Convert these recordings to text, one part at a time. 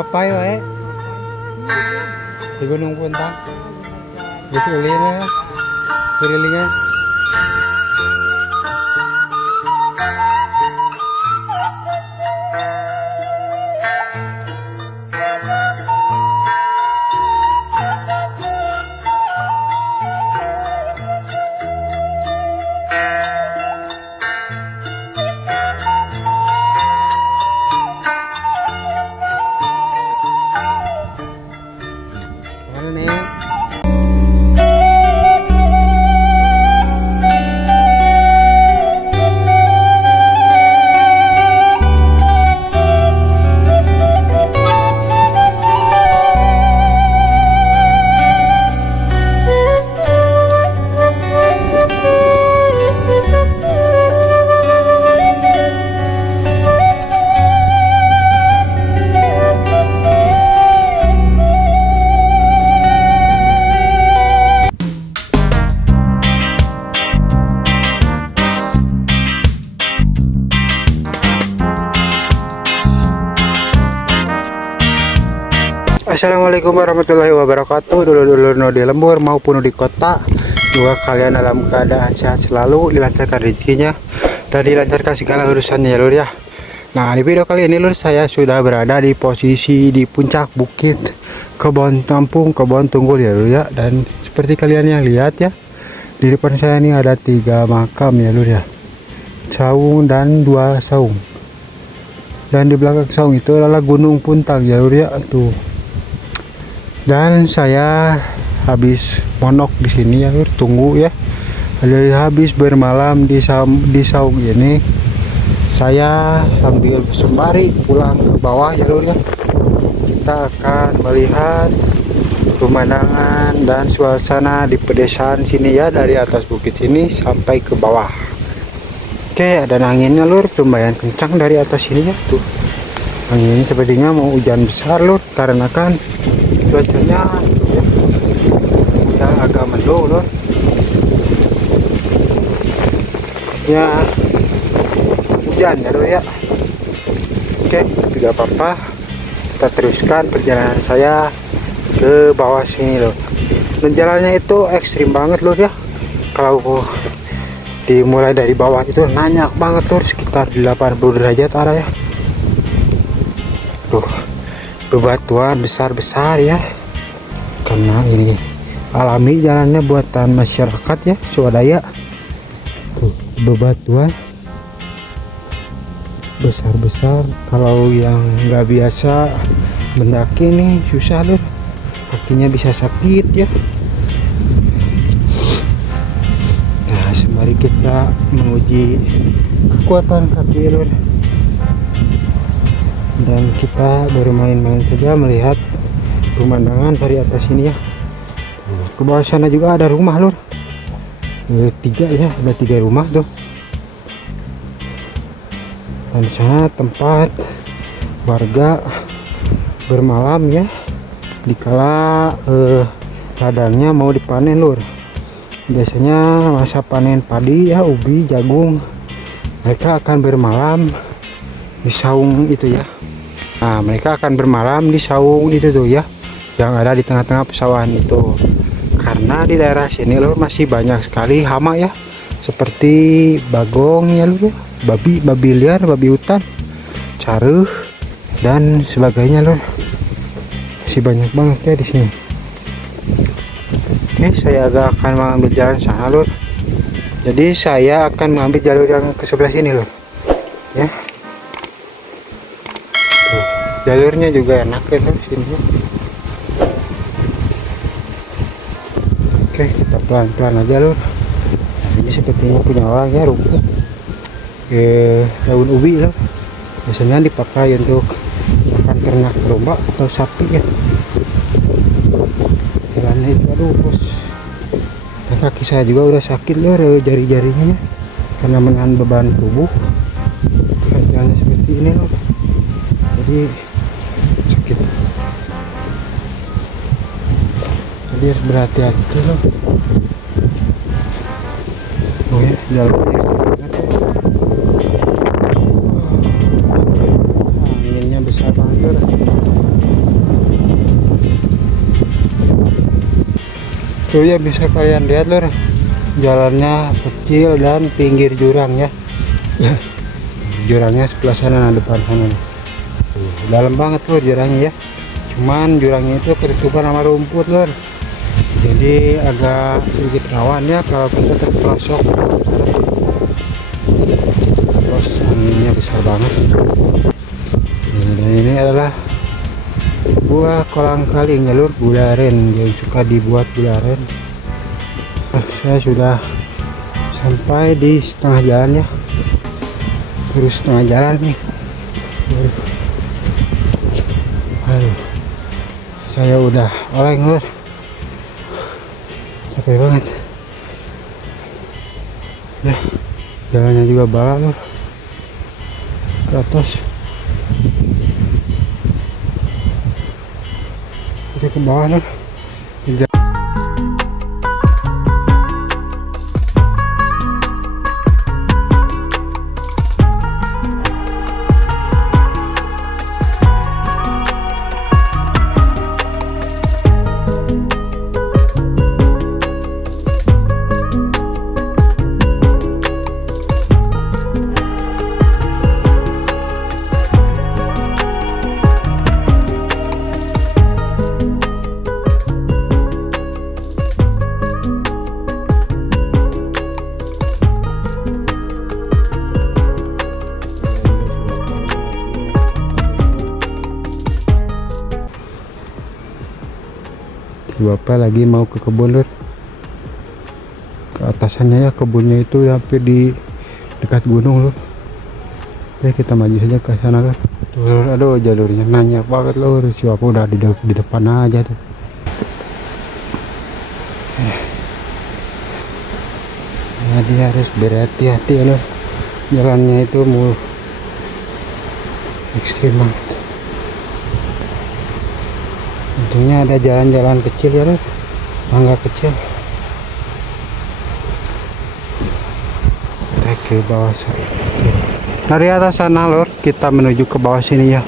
ngapain wae di Gunung Puntang geus ulin ya kelilingan. Mana nih? Assalamualaikum warahmatullahi wabarakatuh. Dulur-dulur no di lembur maupun di kota, juga kalian dalam keadaan sehat selalu, dilancarkan rezekinya dan dilancarkan segala urusannya ya lur ya. Nah, di video kali ini lur, saya sudah berada di posisi di puncak bukit Kebon Tunggul ya lur ya. Dan seperti kalian yang lihat ya, di depan saya ini ada 3 makam ya lur ya, saung dan 2 saung. Dan di belakang saung itu adalah Gunung Puntang ya lur ya tuh. Dan saya habis monok di sini ya lur, tunggu ya. Habis bermalam di saung ini, saya sambil sembari pulang ke bawah ya lur ya. Kita akan melihat pemandangan dan suasana di pedesaan sini ya, dari atas bukit sini sampai ke bawah. Oke, ada anginnya lur, lumayan kencang dari atas sini ya tuh. Angin sepertinya mau hujan besar lur, karena kan cuacanya ya, udah agak mendung lur ya, hujan ya lur ya. Oke, tidak apa-apa, kita teruskan perjalanan saya ke bawah sini lur. Dan jalannya itu ekstrim banget lur ya. Kalau dimulai dari bawah itu nanjak banget lur, sekitar 80 derajat arah ya. Tuh, bebatuan besar-besar ya, karena ini alami jalannya buatan masyarakat ya, swadaya. Tuh, bebatuan besar-besar, kalau yang nggak biasa mendaki nih susah lur, kakinya bisa sakit ya. Nah, sembari kita menguji kekuatan kaki lur, dan kita baru main-main saja melihat pemandangan dari atas ini ya. Ke bawah sana juga ada rumah lur, 3 ya, ada 3 rumah tuh. Dan di sana tempat warga bermalam ya, dikala ladangnya mau dipanen lur. Biasanya masa panen padi ya, ubi, jagung, mereka akan bermalam di saung itu ya. Nah, mereka akan bermalam di saung itu tuh ya, yang ada di tengah-tengah pesawahan itu. Karena di daerah sini lur masih banyak sekali hama ya, seperti bagong ya lur, babi liar, babi hutan, caruh dan sebagainya lur. Masih banyak banget ya di sini. Oke, saya agak akan mengambil jalan sana lur. Jadi saya akan mengambil jalur yang ke sebelah sini lur ya. Jalurnya juga enak ya sini. Oke, kita pelan-pelan aja lur. Ini sepertinya punya orang ya, rumput daun ubi lur, biasanya dipakai untuk makan ternak domba atau sapi ya. Jalannya itu aduh bos, dan kaki saya juga udah sakit lur, jari-jarinya karena menahan beban tubuh. Jalannya seperti ini lur, jadi sakit, jadi harus berhati-hati loh. Oh ya, jalurnya anginnya besar banget. Tuh ya, bisa kalian lihat lor, jalannya kecil dan pinggir jurang ya. Jurangnya sebelah sana, nah, depan sana. Tuh, dalam banget lor jurangnya ya. Cuman jurangnya itu tertutup sama rumput lor. Jadi agak sedikit rawan ya kalau kita terpelosok. Terus anginnya besar banget. Dan ini adalah buah kolang kaling ya lur, gula aren yang suka dibuat gula aren. Saya sudah sampai di setengah jalan ya, terus setengah jalan nih. Aduh, saya udah oleng lur, capek banget ya. Jalannya juga balak lur ke atas, kita ke bawah lur. Bapak lagi mau ke kebun lur, ke atasannya ya, kebunnya itu hampir di dekat gunung lur. Oke, kita maju saja ke sana lur. Tuh lur, aduh jalurnya nanjak banget lur, si Bapak udah di depan aja tuh. Jadi harus berhati-hati ya lur, jalannya itu mau ekstrim banget. Untungnya ada jalan-jalan kecil ya lur, mangga kecil. Kita ke bawah sana. Dari atas sana lur, kita menuju ke bawah sini ya.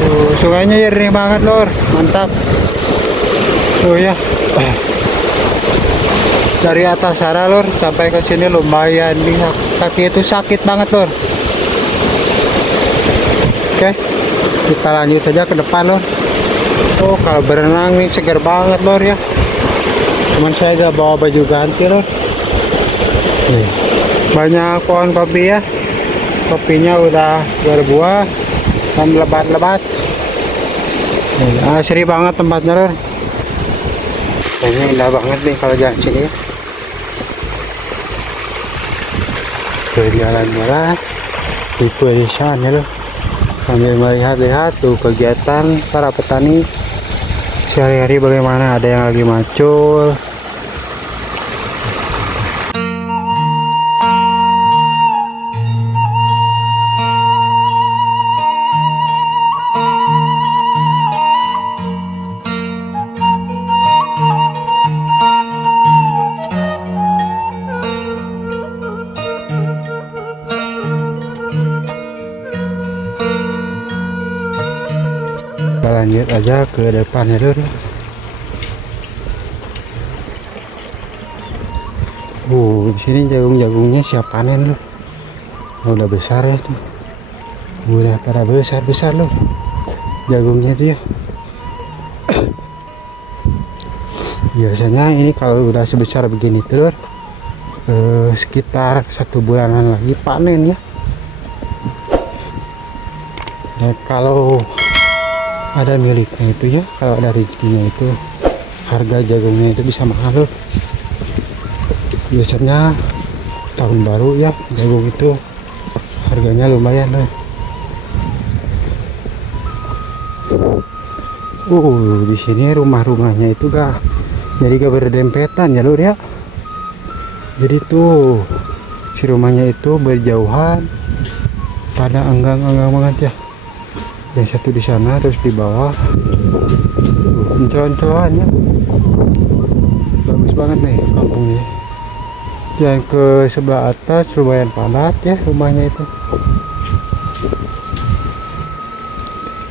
Aduh, sungainya jernih banget lur, mantap. Tuh ya, dari atas sana lur sampai ke sini lumayan nih, kaki itu sakit banget lur. Oke, kita lanjut saja ke depan lur. Oh, kalau berenang nih segar banget lor ya. Cuman saya udah bawa baju ganti lor. Nih, banyak pohon kopi ya. Kopinya udah berbuah dan lebat-lebat. Asri banget tempatnya lor. Kayaknya indah banget nih kalau jalan sini ya. Berjalan-jalan di pedesaan ya lor, sambil melihat-lihat tuh kegiatan para petani sehari-hari, bagaimana ada yang lagi macul. Kita lanjut aja ke depannya dulu. Di sini jagung-jagungnya siap panen loh. Udah besar ya tuh. Udah pada besar-besar loh jagungnya tuh ya. Biasanya ini kalau udah sebesar begini tuh sekitar 1 bulanan lagi panen ya. Dan kalau ada miliknya itu ya, kalau ada rezekinya itu, harga jagungnya itu bisa mahal loh. Biasanya tahun baru ya jagung itu harganya lumayan loh. Di sini rumah-rumahnya itu jadi gak berdempetan ya lur ya. Jadi tuh si rumahnya itu berjauhan, pada enggang-enggang banget ya. Yang satu di sana, terus di bawah encelan-encelannya bagus banget nih kampungnya. Yang ke sebelah atas lumayan padat ya rumahnya itu.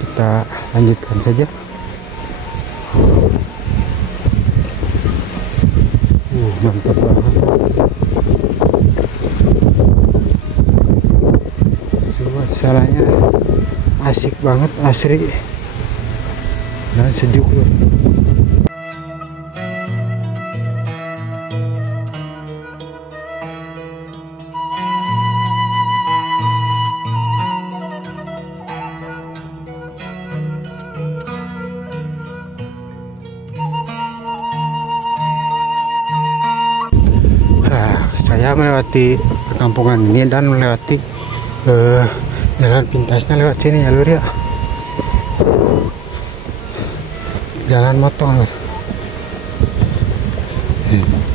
Kita lanjutkan saja. mantap banget. Suasananya asik banget, asri dan sejuk loh. Saya melewati perkampungan ini dan melewati jalan pintasnya lewat sini ya lur ya. Jalan motong.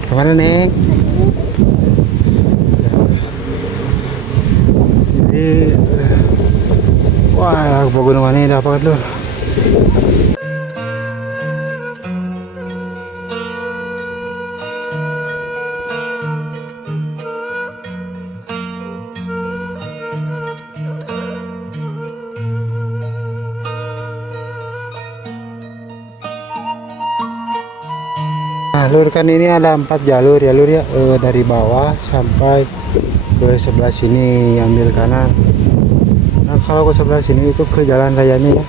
Kemana nih? Jadi wah pegunungan ini dapat lur. Nah lur, kan ini ada 4 jalur ya lur ya, dari bawah sampai ke sebelah sini ambil kanan. Nah kalau ke sebelah sini itu ke jalan rayanya ya,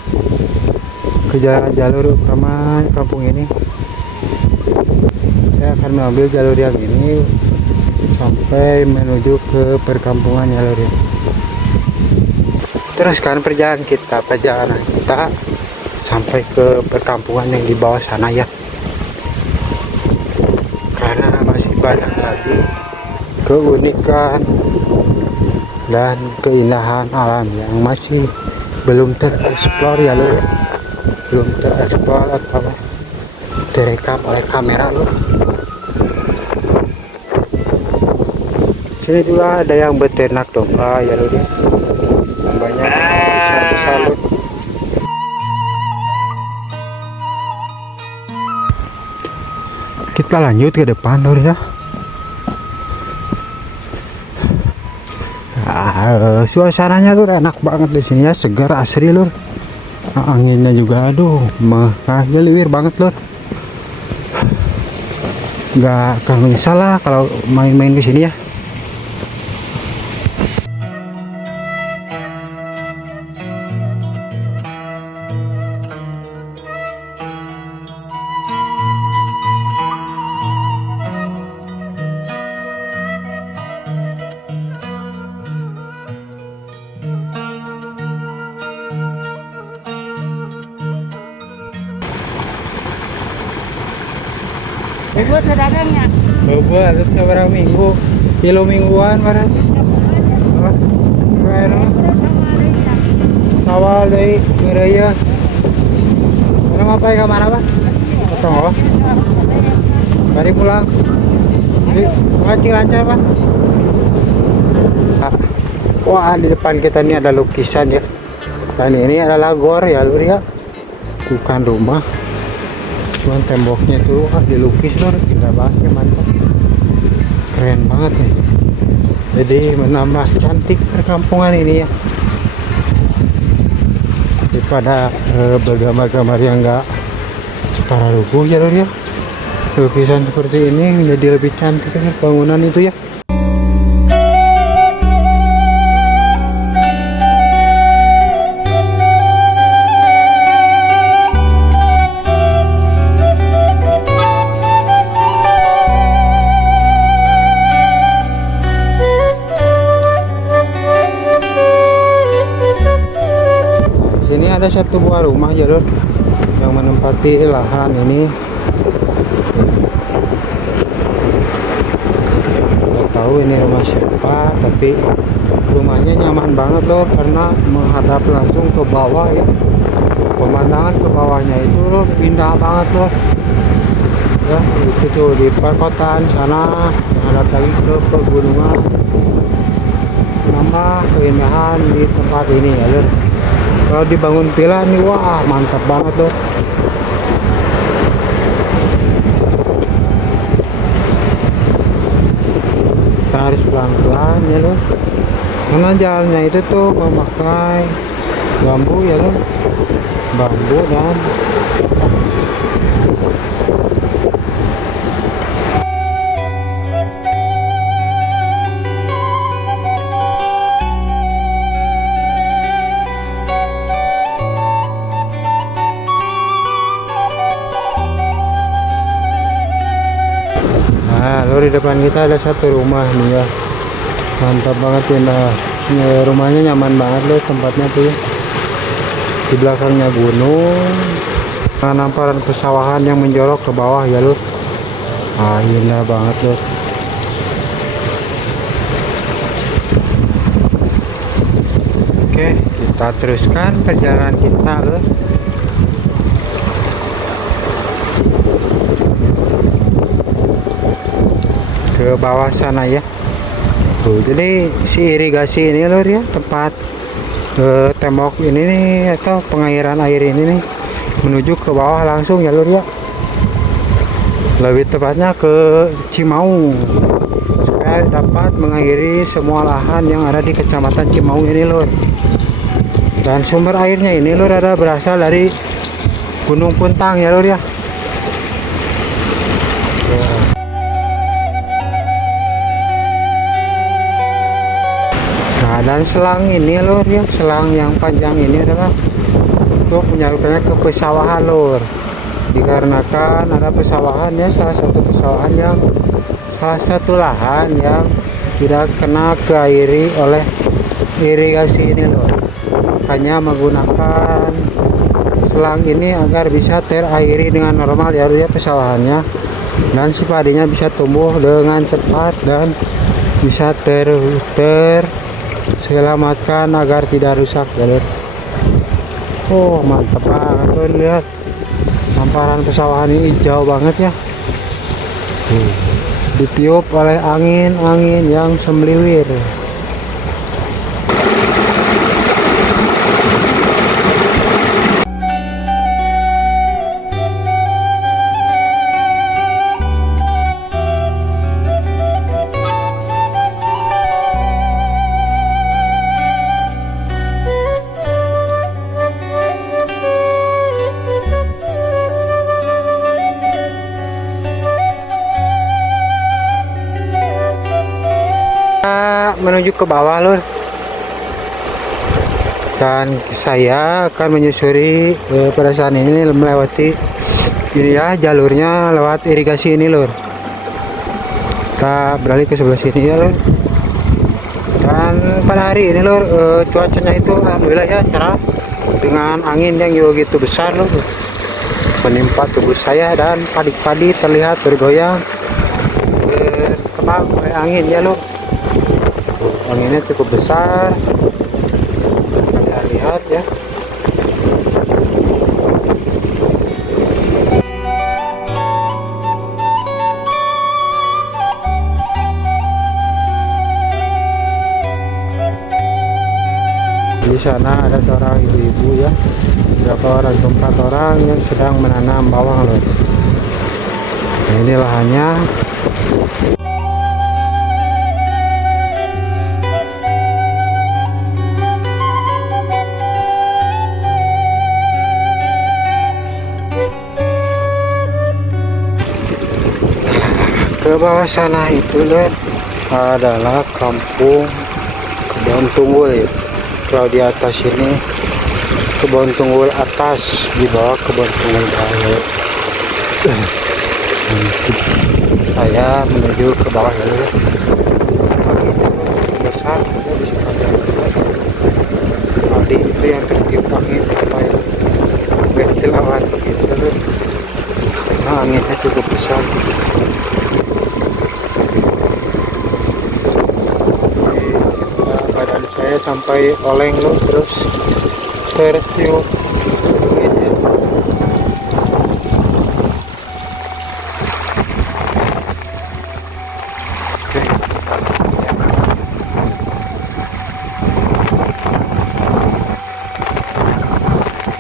ke jalan jalur utama kampung ini. Saya akan mengambil jalur yang ini sampai menuju ke perkampungan ya lur ya. Teruskan perjalanan kita sampai ke perkampungan yang di bawah sana ya. Karena masih banyak lagi keunikan dan keindahan alam yang masih belum tereksplor ya lur, belum tereksplor atau direkam oleh kamera lur. Sini juga ada yang beternak domba ya lur, banyak besar-besar lur. Kita lanjut ke depan lur ya. Suasananya lur enak banget di sini ya, segar asri lur. Anginnya juga aduh menggeliwir banget lur. Nggak akan menyesal lah kalau main-main di sini ya. Buat pedagangnya. Buat itu berapa minggu? Kilo mingguan barang. Apa? Kayak awal dari Meraya. Mana mau pakai kemana pak? Potong oh. Mari pulang. Ngaji lancar pak. Wah di depan kita ini ada lukisan ya. Dan ini adalah gor ya lur ya. Bukan rumah. Cuman temboknya tuh dilukis lur, gila banget, mantap, keren banget nih. Jadi menambah cantik perkampungan ini ya, daripada bergambar-gambar yang enggak para rubuh ya lur ya. Lukisan seperti ini menjadi lebih cantik kan bangunan itu ya. Sini ada satu buah rumah ya lur, yang menempati lahan ini. Nggak tahu ini rumah siapa, tapi rumahnya nyaman banget lur, karena menghadap langsung ke bawah ya. Pemandangan ke bawahnya itu lur, indah banget lur ya. Itu tuh di perkotaan sana, menghadap lagi ke pegunungan, nambah keindahan di tempat ini ya lur. Kalau dibangun villa nih, wah mantap banget loh. Kita harus pelan-pelan ya loh, karena jalannya itu tuh memakai bambu ya loh, bambu dan Nah, lur, di depan kita ada satu rumah nih ya. Mantap banget ya. Nah, rumahnya nyaman banget loh tempatnya tuh ya. Di belakangnya gunung. Nah, hamparan pesawahan yang menjorok ke bawah ya lur. Ah, indah banget lur. Oke, kita teruskan perjalanan kita lur. Ke bawah sana ya. Tuh, jadi si irigasi ini lur ya, tempat tembok ini nih atau pengairan air ini nih menuju ke bawah langsung ya lur ya. Lebih tepatnya ke Cimaung supaya dapat mengairi semua lahan yang ada di kecamatan Cimaung ini lur. Dan sumber airnya ini lur ada berasal dari Gunung Puntang ya lur ya. Nah, dan selang ini lur ya, selang yang panjang ini adalah untuk menyalurkannya ke pesawahan lur. Dikarenakan ada pesawahan ya, salah satu lahan yang tidak kena keairi oleh irigasi ini lur. Makanya menggunakan selang ini agar bisa terairi dengan normal ya lur ya pesawahannya, dan si padinya bisa tumbuh dengan cepat dan bisa selamatkan agar tidak rusak ya lur. Oh, mantap banget lur, lihat hamparan pesawahan ini hijau banget ya. Ditiup oleh angin yang semeliwir. Menuju ke bawah lur, dan saya akan menyusuri pada saat ini melewati ini ya, jalurnya lewat irigasi ini lur. Kita beralih ke sebelah sini ya lur. Dan pada hari ini lur, cuacanya itu alhamdulillah ya cerah dengan angin yang juga gitu besar lur, menimpa tubuh saya dan padi-padi terlihat bergoyang berkembang oleh angin ya lur. Anginnya cukup besar, kalian lihat ya. Di sana ada seorang ibu-ibu ya, berapa orang, 4 orang yang sedang menanam bawang loh. Nah, ini lahannya. Ke bawah sana itu lur adalah kampung Kebon Tunggul ya. Kalau di atas ini Kebon Tunggul atas, di bawah Kebon Tunggul bawah. Saya menuju ke bawah ya lur. Besar ya, bisa tadi itu yang tertiup angin supaya berkilauan gitu lur. Karena anginnya cukup besar. Badan saya sampai oleng loh, terus tertiup anginnya. Oke.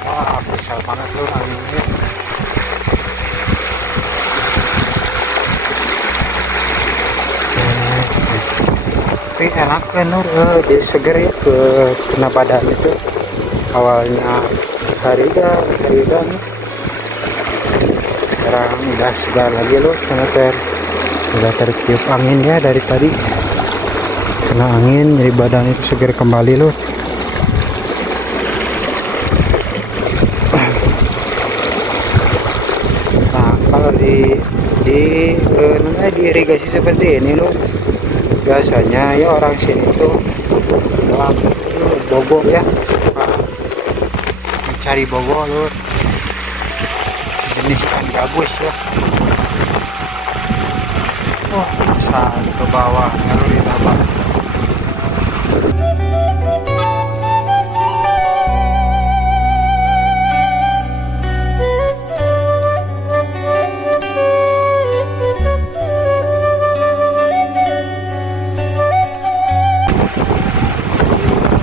Wah, besar banget loh anginnya. Tapi enak kan lur, jadi seger ya ke kena badan itu. Awalnya haridan sekarang udah segar lagi loh, karena udah tertiup angin ya dari tadi. Kena angin jadi badan itu seger kembali loh. Nah, kalau di namanya diirigasi seperti ini lur. Biasanya ya orang sini tuh bogo ya, mencari bogo lur, jenis ikan gabus ya. Oh, sampai ke bawah lur di bawah.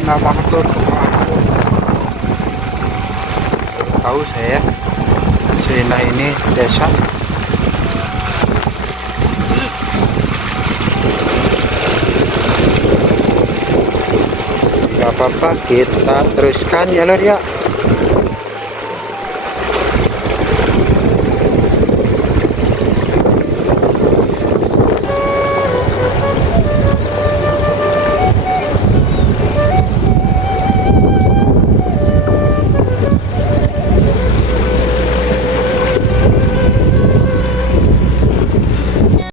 Nah banget lur, tahu saya seindah ini desa. Gak apa-apa, kita teruskan ya lur ya.